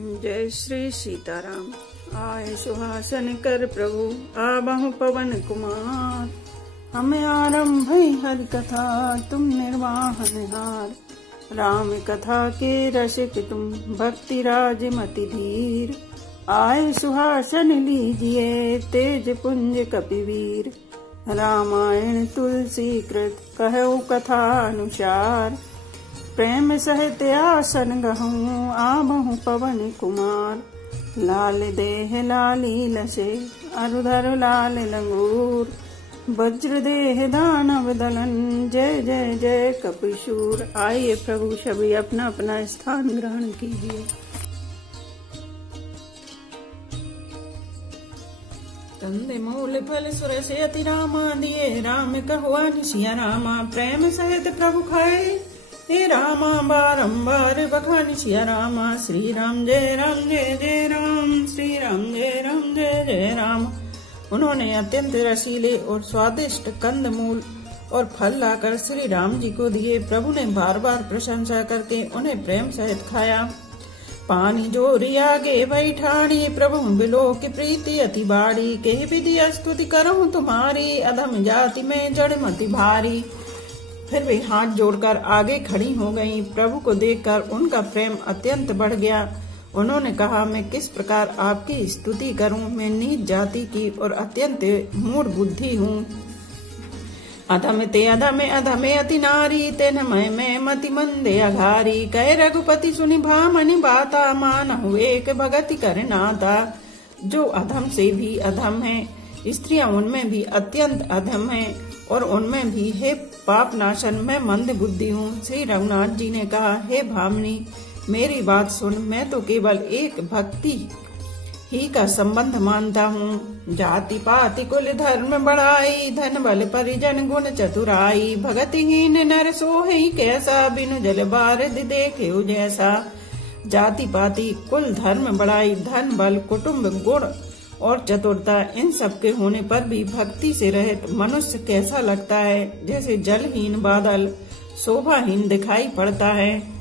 जय श्री सीताराम। आए सुहासन कर प्रभु आबहु पवन कुमार। हमें आरंभ हरि कथा तुम निर्वाहन हार। राम कथा के रसिक तुम भक्ति राज मति धीर। आए सुहासन लीजिए तेज पुंज कपिवीर। रामायण तुलसी कृत कहु कथा अनुसार। प्रेम सहित आसन गहूँ आबहु पवन कुमार। लाल देह लाली लसे अरुधर लाल लंगूर। वज्र देह दानव दलन जय जय जय कपिशूर। आइए प्रभु सभी अपना अपना स्थान ग्रहण कीजिए। कंदे मूल फल सुरस अति रामा दिए। राम कहुआ निशिया रामा प्रेम सहित प्रभु खाए। हे रामा बारंबार बखानी सिया रामा। श्री राम जय जय राम। श्री राम जय जय राम। उन्होंने अत्यंत रसीले और स्वादिष्ट कंद मूल और फल लाकर श्री राम जी को दिए। प्रभु ने बार बार प्रशंसा करके उन्हें प्रेम सहित खाया। पानी जोरी आगे बैठानी प्रभु बिलो की प्रीति अति बाड़ी। कह विधि स्तुति करूँ तुम्हारी अधम जाति में जड़ मति भारी। फिर वे हाथ जोड़कर आगे खड़ी हो गईं। प्रभु को देखकर उनका प्रेम अत्यंत बढ़ गया। उन्होंने कहा, मैं किस प्रकार आपकी स्तुति करूं। मैं नीच जाति की और अत्यंत मूढ़ बुद्धि हूँ। अधमे अधमे अति नारी तेन मैं मति मंदे अघारी। कह रघुपति सुनि भामनि बाता मानहु एक भगति कर नाता। जो अधम से भी अधम है, स्त्रियां उनमें भी अत्यंत अधम है और उनमें भी हे पाप नाशन मैं मंद बुद्धि हूँ। श्री रघुनाथ जी ने कहा, हे भामिनी मेरी बात सुन। मैं तो केवल एक भक्ति ही का संबंध मानता हूँ। जाति पाति कुल धर्म बढ़ाई धन बल परिजन गुण चतुराई। भगतिहीन नर सोहि कैसा बिनु जल बारद देखे जैसा। जाति पाति कुल धर्म बढ़ाई धन बल कुटुम्ब गुण और चतुरता इन सब के होने पर भी भक्ति से रहित मनुष्य कैसा लगता है। जैसे जलहीन बादल शोभाहीन दिखाई पड़ता है।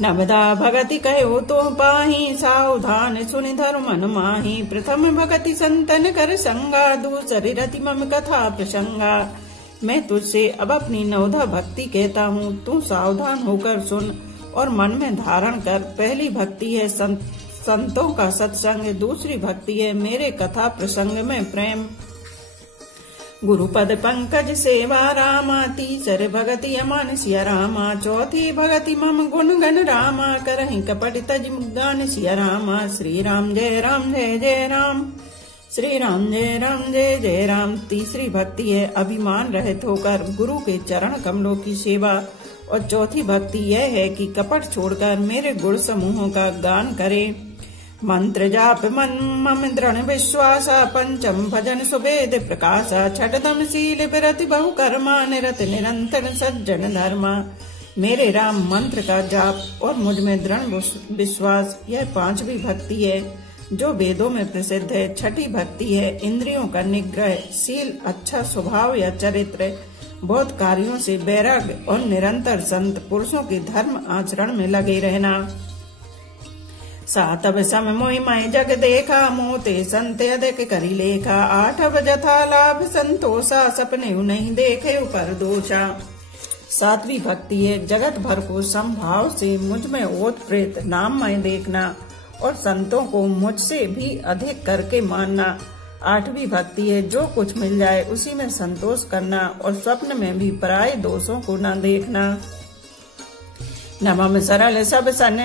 नवदा भगति कहो तो पाही सावधान सुनि धर्म मन माही। प्रथम भगति संतन कर संगा दूसरी रति मम कथा प्रसंगा। मैं तुझसे अब अपनी नवधा भक्ति कहता हूँ, तू सावधान होकर सुन और मन में धारण कर। पहली भक्ति है संतों का सत्संग। दूसरी भक्ति है मेरे कथा प्रसंग में प्रेम। गुरुपद पंकज सेवा रामा। तीसर भगति अमान सिया रामा। चौथी भगति मम गुण गण रामा। करहि कपट तज गान सिया रामा। श्री राम जय जय राम। श्री राम जय जय राम। तीसरी भक्ति है अभिमान रहित होकर गुरु के चरण कमलों की सेवा। और चौथी भक्ति यह है कि कपट छोड़कर मेरे गुण समूहों का गान करे। मंत्र जाप मन मम दृढ़ विश्वासा। पंचम भजन सुवेद प्रकाशा। छठम शील विरति बहु कर्मा। निरत निरंतर सज्जन धर्मा। मेरे राम मंत्र का जाप और मुझ में दृढ़ विश्वास, यह पांचवी भक्ति है जो वेदों में प्रसिद्ध है। छठी भक्ति है इंद्रियों का निग्रह, शील अच्छा स्वभाव या चरित्र, बहुत कार्यों से वैराग्य और निरंतर संत पुरुषों के धर्म आचरण में लगे रहना। सातव सम मोहि मैं जग देखा। मोते संत अधिक करी लेखा। आठव जथा लाभ संतोषा। सपने नहीं देखे पर दोषा। सातवीं भक्ति है जगत भर को समभाव से मुझ में ओतप्रेत नाम मैं देखना और संतों को मुझसे भी अधिक करके मानना। आठवीं भक्ति है जो कुछ मिल जाए उसी में संतोष करना और स्वप्न में भी पराये दोषों को न देखना। नमम सरल सब सन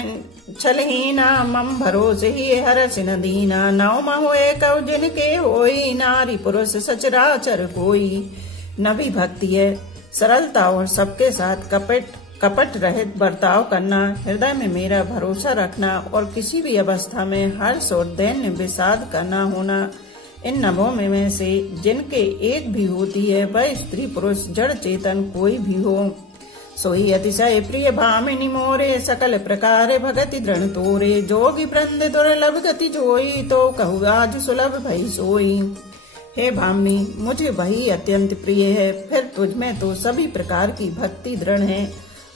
छलहीना। मम भरोसे ही हरस न दीना। नौ महो एक जिनके होई। नारी पुरुष सचराचर कोई। नवी भक्ति है सरलता और सबके साथ कपट रहित बर्ताव करना। हृदय में मेरा भरोसा रखना और किसी भी अवस्था में हर्ष और दैन्य विषाद करना होना। इन नवों में से जिनके एक भी होती है वह स्त्री पुरुष जड़ चेतन कोई भी हो। सोई अतिशय प्रिय भामिनी मोरे। सकल प्रकार भगति दृढ़ तोरे। जोगी वृंद दुर्लभ गति जोई। तो कहु आज सुलभ भई सोई। हे भामिनी मुझे वही अत्यंत प्रिय है। फिर तुझ में तो सभी प्रकार की भक्ति दृढ़ है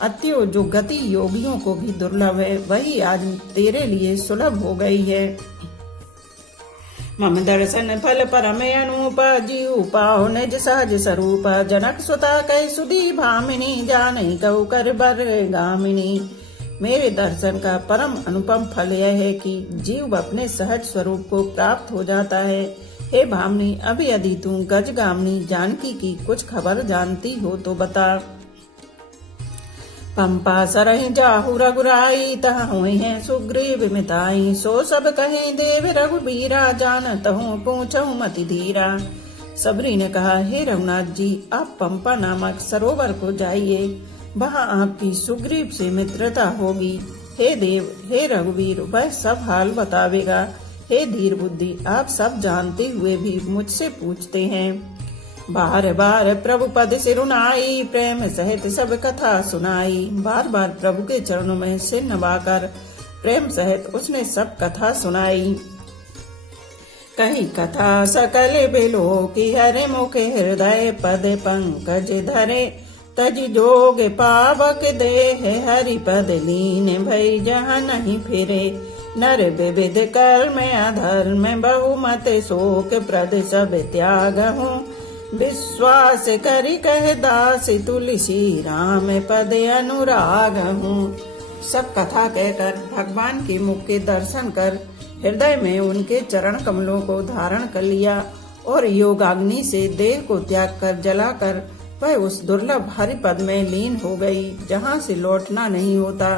अत्यो जो गति योगियों को भी दुर्लभ है, वही आज तेरे लिए सुलभ हो गई है। मम दर्शन फल परम अनूप, जीव पाओ निज सहज स्वरूप। जनक सुता कह सुधी भामिनी, जानई कहु कर बर गामिनी। मेरे दर्शन का परम अनुपम फल यह है कि जीव अपने सहज स्वरूप को प्राप्त हो जाता है। हे भामिनी, अभी यदि तू गजगामिनी जानकी की कुछ खबर जानती हो तो बता। पंपा सरहि जाहु रघुराई, तह हुए हैं सुग्रीव मिताई। सो सब कहे देव रघुबीरा, जानत हूँ पूछहु मति धीरा। सबरी ने कहा, हे रघुनाथ जी, आप पंपा नामक सरोवर को जाइए, वहाँ आपकी सुग्रीव से मित्रता होगी। हे देव, हे रघुवीर, वह सब हाल बतावेगा। हे धीर बुद्धि, आप सब जानते हुए भी मुझसे पूछते हैं। बार बार प्रभु पद सिरुनाई, प्रेम सहित सब कथा सुनाई। बार बार प्रभु के चरणों में सिर नवाकर प्रेम सहित उसने सब कथा सुनाई। कही कथा सकल बिलो की, हरे मुख हृदय पद पंकज धरे। तज जोग पावक देह, हरि पद लीन भई जहाँ नहीं फिरे। नर विविध कर्म अधर्म, बहुमत शोक प्रद सब त्याग हूँ। विश्वास करि कह दास, तुलसी राम पद अनुराग हूँ। सब कथा कहकर भगवान के मुख के दर्शन कर हृदय में उनके चरण कमलों को धारण कर लिया और योगाग्नि से देह को त्याग कर जलाकर वह उस दुर्लभ हरि पद में लीन हो गई, जहाँ से लौटना नहीं होता।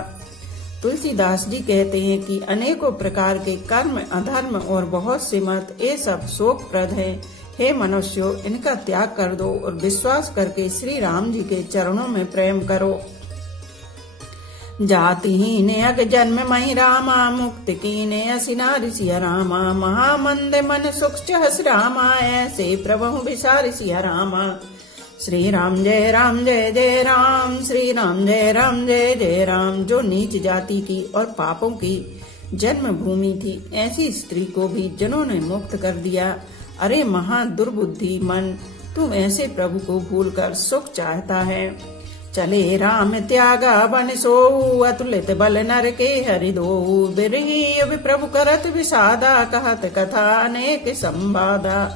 तुलसीदास जी कहते हैं कि अनेकों प्रकार के कर्म अधर्म और बहुत से मत, ये सब शोकप्रद है। हे मनुष्यों, इनका त्याग कर दो और विश्वास करके श्री राम जी के चरणों में प्रेम करो। जातिहीन अग जन्म मही रामा, मुक्ति कीने असिना ऋषिया रामा। महामंद मन सुख चहस रामा, ऐसे प्रभु विसार सिया रामा। श्री राम जय जय राम, श्री राम जय जय राम। जो नीच जाति की और पापों की जन्मभूमि थी, ऐसी स्त्री को भी जनों ने मुक्त कर दिया। अरे महा दुर्बुद्धि मन, तुम ऐसे प्रभु को भूलकर सुख चाहता है। चले राम त्यागा बन सोऊ, अतुलित बल नर के हरि दोऊ। बिरही अब प्रभु करत विषादा, कहत कथा अनेक संवादा।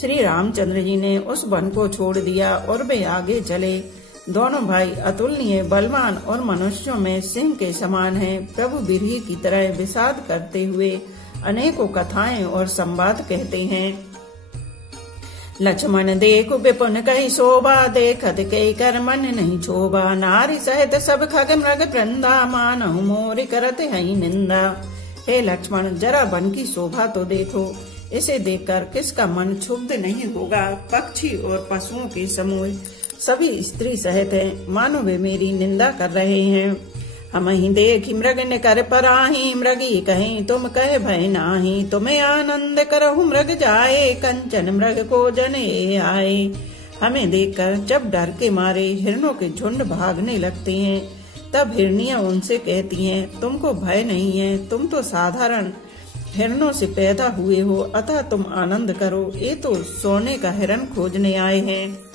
श्री रामचंद्र जी ने उस वन को छोड़ दिया और वे आगे चले। दोनों भाई अतुलनीय बलवान और मनुष्यों में सिंह के समान हैं। प्रभु बिरही की तरह विषाद करते हुए अनेकों कथाएं और संवाद कहते हैं। लक्ष्मण देखु विपुन कही शोभा, देखत के कर मन नहीं छोभा। नारी सहित सब खग मृग वृंदा, मानहु मोरि करत हई निंदा। हे लक्ष्मण, जरा वन की शोभा तो देखो, इसे देखकर किसका मन क्षुब्ध नहीं होगा। पक्षी और पशुओं के समूह सभी स्त्री सहित हैं, मानो वे मेरी निंदा कर रहे हैं। हम ही देखी मृग ने कर पराही, मृगी कहीं तुम कहे भय नाही। तुम्हें आनंद करहु मृग जाए, कंचन मृग को जने आए। हमें देखकर जब डर के मारे हिरणों के झुंड भागने लगते हैं, तब हिरनियां उनसे कहती हैं, तुमको भय नहीं है, तुम तो साधारण हिरणों से पैदा हुए हो, अतः तुम आनंद करो। ये तो सोने का हिरण खोजने आए हैं।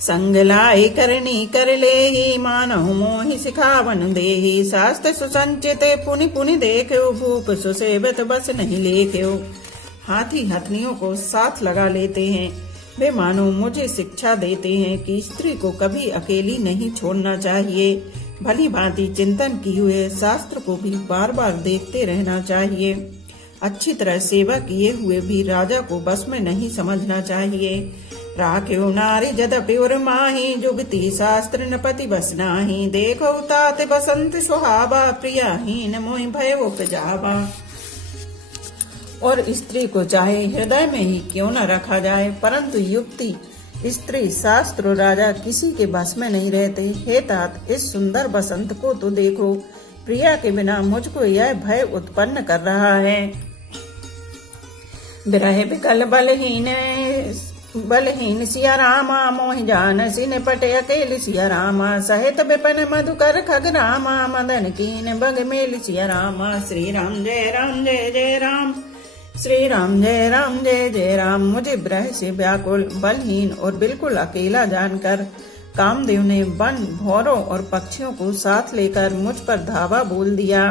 संग लाई करनी कर लेहि, मानहु मोहि सिखावन देहि। शास्त्र सुसंचित पुनि पुनि देखो, भूप सुसेवित बस नहीं लेख्यो। हाथी हथनियों को साथ लगा लेते हैं। वे मानो मुझे शिक्षा देते हैं कि स्त्री को कभी अकेली नहीं छोड़ना चाहिए। भली भांति चिंतन किए हुए शास्त्र को भी बार बार देखते रहना चाहिए। अच्छी तरह सेवा किए हुए भी राजा को बस में नहीं समझना चाहिए। राख्यो नारी जदपि उर्माही, जुगति शास्त्र न पति बस नाही। देखो तात बसंत सुहावा, प्रियाहीन मोहि भय उपजावा। और स्त्री को चाहे हृदय में ही क्यों न रखा जाए, परंतु युक्ति स्त्री शास्त्र राजा किसी के बस में नहीं रहते। हे तात, इस सुंदर बसंत को तो देखो, प्रिया के बिना मुझको यह भय उत्पन्न कर रहा है। बिरह बिकल बलहीन सिया रामा, मोहि जानसी निपट अकेल सिया रामा। सहित विपिन मधुकर खग रामा, मदन कीन बग मेल सिया रामा। श्री राम जय जय राम, श्री राम जय जय राम। मुझे ब्रह से व्याकुल, बलहीन और बिल्कुल अकेला जानकर कामदेव ने वन, भौरों और पक्षियों को साथ लेकर मुझ पर धावा बोल दिया।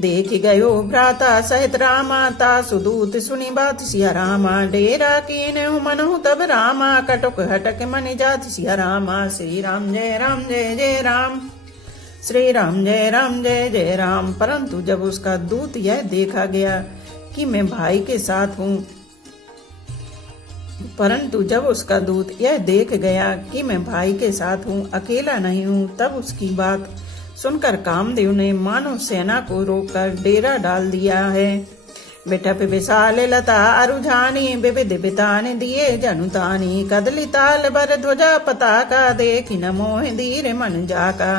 देख गयो भ्राता सहित रामा, तासु दूत सुनी बात सिया रामा। डेरा कीने मनहु तब रामा, कटुक हटक मन जात सिया रामा। श्री राम जय जय राम, श्री राम जय जय राम। परंतु जब उसका दूत यह देखा गया कि मैं भाई के साथ हूँ, अकेला नहीं हूँ, तब उसकी बात सुनकर कामदेव ने मानो सेना को रोककर डेरा डाल दिया है। बिटप विशाल लता अरुझानी, विविध बिताने दिए जनुतानी। कदली ताल बर ध्वजा पताका, देखी न मोह धीरे मन जाका।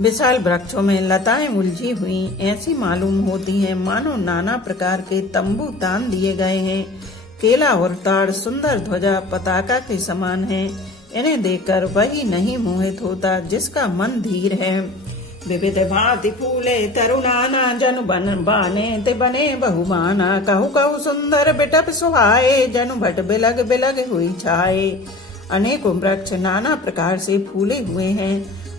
विशाल वृक्षों में लताएं उलझी हुई ऐसी मालूम होती हैं मानो नाना प्रकार के तंबू तान दिए गए हैं। केला और ताड़ सुंदर ध्वजा पताका के समान है। इन्हें देखकर वही नहीं मोहित होता जिसका मन धीर है। विविध भांति फूले तरुणाना, जनु बन बाने ते बने बहुमाना। कहु कहु सुंदर बिटप सुहाए, जनु भट बिलग बिलग हुई छाए। अनेकों वृक्ष नाना प्रकार से फूले हुए हैं,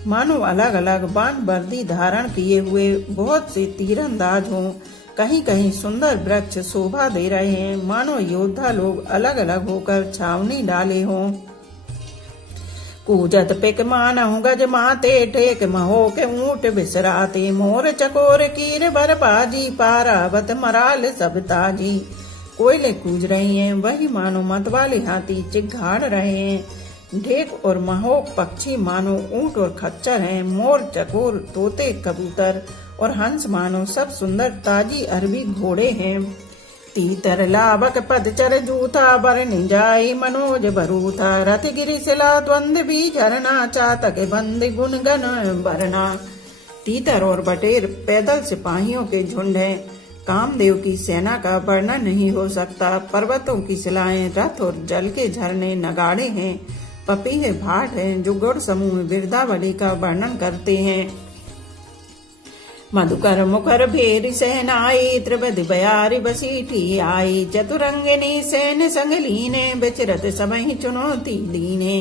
मानो अलग अलग बाण वर्दी धारण किए हुए बहुत से तीरंदाज हों। कहीं कहीं सुंदर वृक्ष शोभा दे रहे हैं, मानो योद्धा लोग अलग अलग होकर छावनी डाले हों। कूजत पिक मानहु गज माते, टेक महो के ऊंट बिसराते। मोर चकोर कीर बर बाजी, पारावत मराल सब ताजी। कोयले कूज रही हैं, वही मानो मतवाले हाथी चिघाड़ रहे हैं। ढेक और महोक पक्षी मानो ऊंट और खच्चर हैं। मोर चकोर तोते कबूतर और हंस मानो सब सुंदर ताजी अरबी घोड़े हैं। तीतर लावक पदचर जूथा, बरनि जाई मनोज बरूथा। रथ गिरि शिला द्वंद भी झरना, चातक बंद गुण गण बरना। तीतर और बटेर पैदल सिपाहियों के झुंड हैं। कामदेव की सेना का वर्णन नहीं हो सकता। पर्वतों की शिलाएं, रथ और जल के झरने, नगाड़े हैं, पपीहे भाट हैं जो गौड़ समूह बिरदावली का वर्णन करते हैं। मधुकर मुखर भेरी सहनाई, त्रिपद बयारी बसीठी आई। चतुरंगिनी सैन संग लीने, बिचरत समय चुनौती दीने।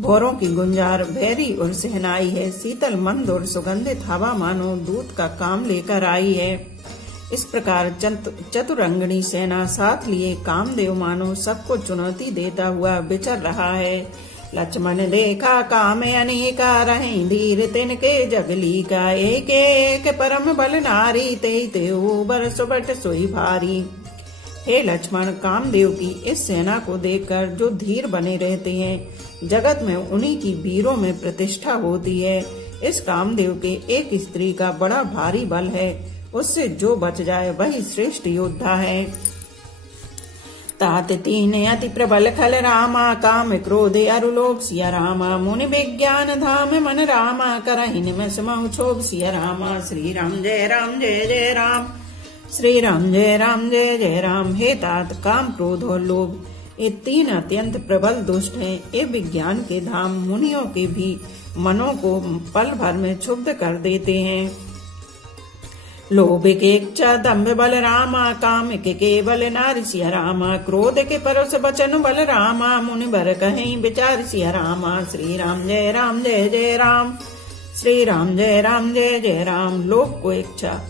भौरों की गुंजार भैरी और सहनाई है। शीतल मंद और सुगंधित हवा मानो दूत का काम लेकर आई है। इस प्रकार चतुरंगिनी सेना साथ लिए कामदेव मानो सबको चुनौती देता हुआ विचर रहा है। लक्ष्मण देखा काम अनेका, रहें धीर तिनके जगली का। एक एक परम बल नारी, ते बरस बट सोई भारी। हे लक्ष्मण, कामदेव की इस सेना को देखकर जो धीर बने रहते हैं, जगत में उन्हीं की वीरों में प्रतिष्ठा होती है। इस कामदेव के एक स्त्री का बड़ा भारी बल है, उससे जो बच जाए वही श्रेष्ठ योद्धा है। तात तीन अति प्रबल खल रामा, काम क्रोधे अरुलोभ सिया रामा। मुनि विज्ञान धाम मन रामा, करहि निमिष महु क्षोभ सिया रामा। श्री राम जय जय राम, श्री राम जय जय राम। हे तात, काम क्रोध और लोभ ये तीन अत्यंत प्रबल दुष्ट हैं। ये विज्ञान के धाम मुनियों के भी मनों को पल भर में क्षुब्ध कर देते हैं। लोभ के इच्छा दम्भ बल रामा, काम के केवल नारी सिया रामा। क्रोध के परोस बचन बल रामा, मुनि बर कहीं विचार सिया रामा। श्री राम जय जय राम, श्री राम जय जय राम। लोभ को इच्छा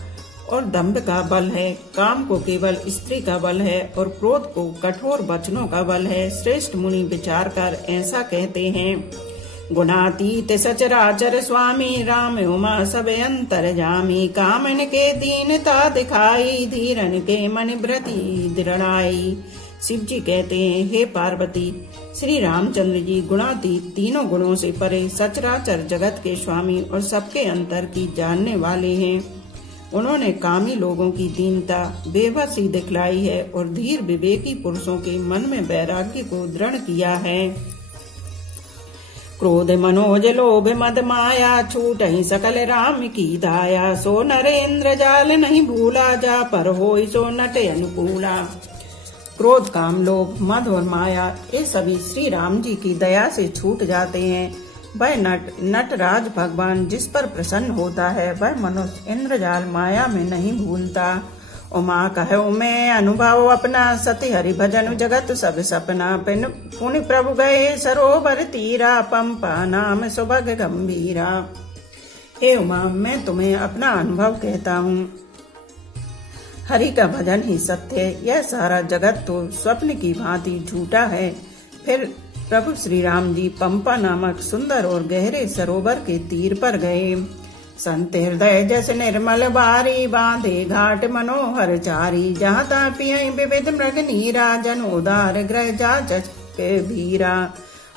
और दम्भ का बल है, काम को केवल स्त्री का बल है और क्रोध को कठोर वचनों का बल है। श्रेष्ठ मुनि विचार कर ऐसा कहते हैं। गुणातीत सचराचर स्वामी, राम उमा सब अंतर जामी। कामन के दीनता दिखाई, धीरन के मन व्रति दृढ़ाई। शिव जी कहते हैं, हे पार्वती, श्री रामचंद्र जी गुणातीत, तीनों गुणों से परे, सचराचर जगत के स्वामी और सबके अंतर की जानने वाले हैं। उन्होंने कामी लोगों की दीनता बेबसी दिखलाई है और धीर विवेकी पुरुषों के मन में वैराग्य को दृढ़ किया है। क्रोध मनोज लोभ मद माया, छूट ही सकल राम की दाया। सो नरेंद्र जाल नहीं भूला, जा पर होई सो नट अनुकूला। क्रोध काम लोभ मद और माया ये सभी श्री राम जी की दया से छूट जाते हैं। वह नटराज भगवान जिस पर प्रसन्न होता है, वह मनुष्य इंद्रजाल माया में नहीं भूलता उमा कहो मैं अनुभव अपना, सती हरि भजन जगत सब सपना। पुनि प्रभु गए सरोवर तीरा, पंपा नाम सुभग गंभीरा। हे उमा, मैं तुम्हें अपना अनुभव कहता हूँ। हरि का भजन ही सत्य है, यह सारा जगत तो स्वप्न की भांति झूठा है। फिर प्रभु श्री राम जी पंपा नामक सुंदर और गहरे सरोवर के तीर पर गए। संत हृदय जैसे निर्मल बारी, बांधे घाट मनोहर चारी। जहाँ ता पियई विविध मृग नीरा, जन उदार ग्रह जाचक भीरा।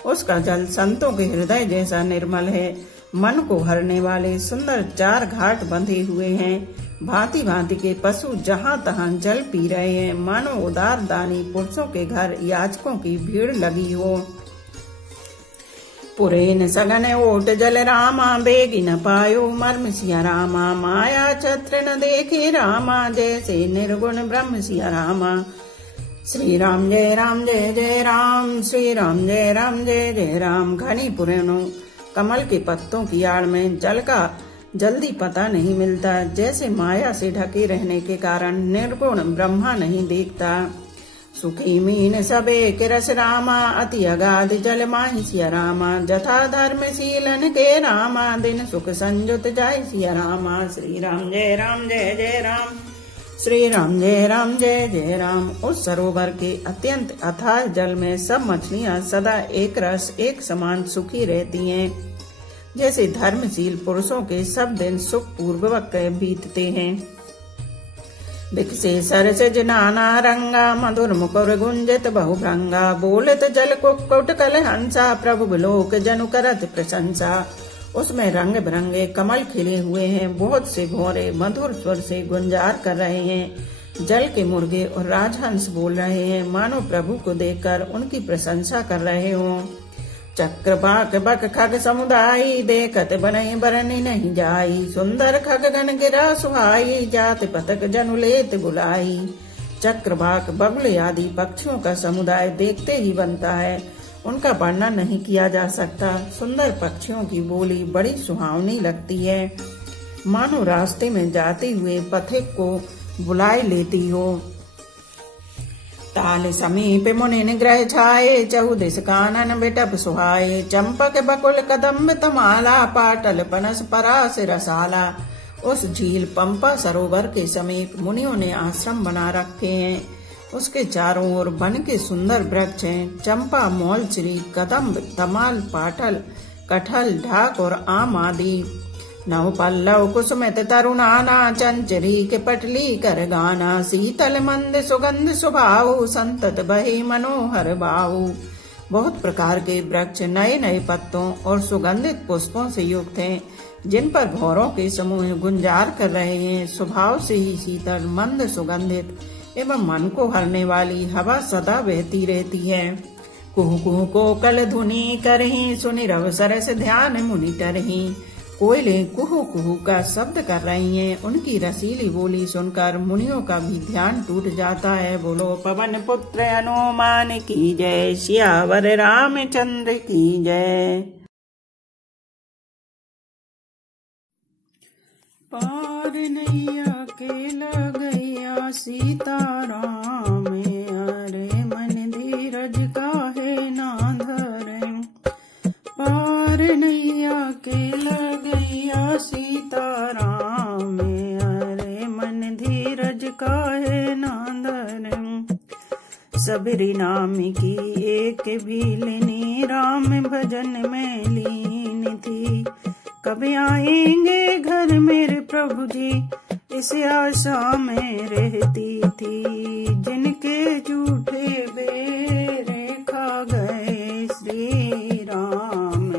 उसका जल संतों के हृदय जैसा निर्मल है। मन को हरने वाले सुंदर 4 घाट बंधे हुए हैं। भांति भांति के पशु जहाँ तहाँ जल पी रहे हैं, मानो उदार दानी पुरुषों के घर याचकों की भीड़ लगी हो। पुरेन सगन ओट जल रामा, बेगी न पायो मर्म सिया रामा। माया छत्र न देखे रामा, जैसे निर्गुण ब्रह्म सिया रामा। श्री राम जय राम जय जय राम, श्री राम जय राम जय जय राम। घनी पुरेनो कमल के पत्तों की आड़ में जल का जल्दी पता नहीं मिलता, जैसे माया से ढके रहने के कारण निर्गुण ब्रह्मा नहीं देखता। सुखी मीन सबे के रस रामा, अति अगाध जल माहि सिया रामा। जथा धर्मशीलन के रामा, दिन सुख संजुत जाय सिया रामा। श्री राम जय राम जय जय राम, श्री राम जय राम जय जय राम। उस सरोवर के अत्यंत अथाह जल में सब मछलियां सदा एक रस एक समान सुखी रहती हैं, जैसे धर्मशील पुरुषों के सब दिन सुख पूर्वक बीतते हैं। बिकसे सरसज नाना रंगा, मधुर मुकुर गुंजित बहुभृंगा। बोलत जल कुक्कुट कल हंसा, प्रभु लोक जनु करत प्रशंसा। उसमें रंग बिरंगे कमल खिले हुए हैं, बहुत से भौरे मधुर स्वर से गुंजार कर रहे हैं। जल के मुर्गे और राजहंस बोल रहे हैं, मानो प्रभु को देखकर उनकी प्रशंसा कर रहे हों। चक्रवाक बक खग समुदायी, देखत बनई बरनी नहीं जाई। सुंदर खग गण गिरा सुहाई, जात पतक जनु लेत बुलाई। चक्रवाक बगुल आदि पक्षियों का समुदाय देखते ही बनता है, उनका वर्णन नहीं किया जा सकता। सुंदर पक्षियों की बोली बड़ी सुहावनी लगती है, मानो रास्ते में जाते हुए पथिक को बुलाए लेती हो। ताल समीप मुनि ग्रह छाये, चहुदिस कानन बिटप सुहाये। चंपक बकुल कदम्ब तमाला, पाटल पनस परास रसाला। उस झील पंपा सरोवर के समीप मुनियों ने आश्रम बना रखे हैं। उसके चारों ओर वन के सुंदर वृक्ष हैं, चंपा, मौलश्री, कदम्ब, तमाल, पाटल, कटहल, ढाक और आम आदि। नव पल्लव कुसुमित तरुणाना, चंचरी के पटली कर गाना। शीतल मंद सुगंध सुभाऊ, संतत बहे मनोहर बाऊ। बहुत प्रकार के वृक्ष नए नए पत्तों और सुगंधित पुष्पों से युक्त हैं, जिन पर भौरों के समूह गुंजार कर रहे हैं। स्वभाव से ही शीतल मंद सुगंधित एवं मन को हरने वाली हवा सदा बहती रहती है। कुहू कुहू को कल धुनी करही, सुनि रव सरस ध्यान मुनि टरही। कोयले कुहू कुहू का शब्द कर रही हैं, उनकी रसीली बोली सुनकर मुनियों का भी ध्यान टूट जाता है। बोलो पवन पुत्र हनुमान की जय, सियावर रामचंद्र की जय। पार नैया के लगैया सीताराम, अरे मन धीरज काहे ना धरे। पार नैया के लगैया सीताराम, अरे मन धीरज काहे ना धरे। सबरी नाम की एक भी लेनी, राम भजन में लीन थी। कब आएंगे घर मेरे प्रभु जी, इस आशा में रहती थी। जिनके झूठे बेरे खा गए श्री राम,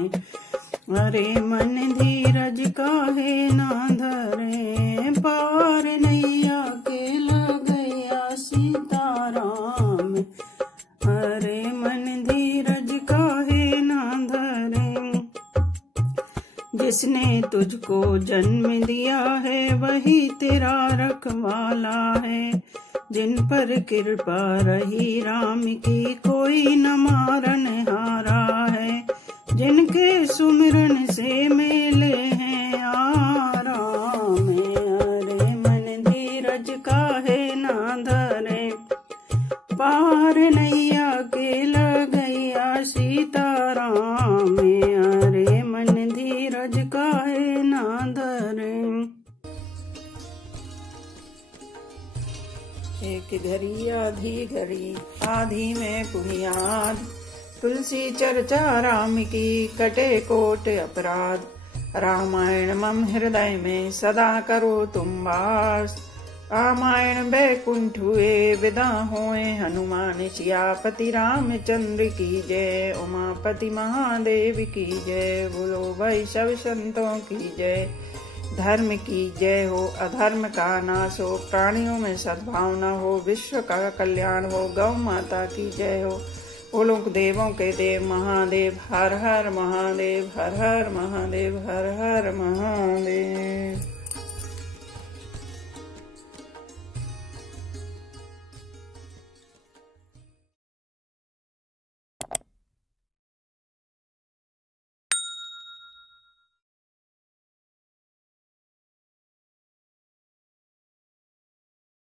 अरे मन धीरज काहे ना धरे। पार नैया के लगैया सीताराम, अरे मन धीरज काहे ना धरे। जिसने तुझको जन्म दिया है वही तेरा रखवाला है। जिन पर कृपा रही राम की कोई न मारन हारा है। जिनके सुमिरन से मेले हैं आराम, अरे मन धीरज काहे पाए ना धरे। एक घड़ी आधी में पुनियाद, तुलसी चर्चा राम की कटे कोट अपराध। रामायण मम हृदय में सदा करो तुम वास, रामायण बैकुंठ हुए विदा होए हनुमान। सियापति रामचंद्र की जय, उमापति महादेव की जय। बोलो भाई सब संतों की जय। धर्म की जय हो, अधर्म का नाश हो, प्राणियों में सद्भावना हो, विश्व का कल्याण हो। गौ माता की जय हो। बोलो देवों के देव महादेव, हर हर महादेव, हर हर महादेव, हर हर महादेव।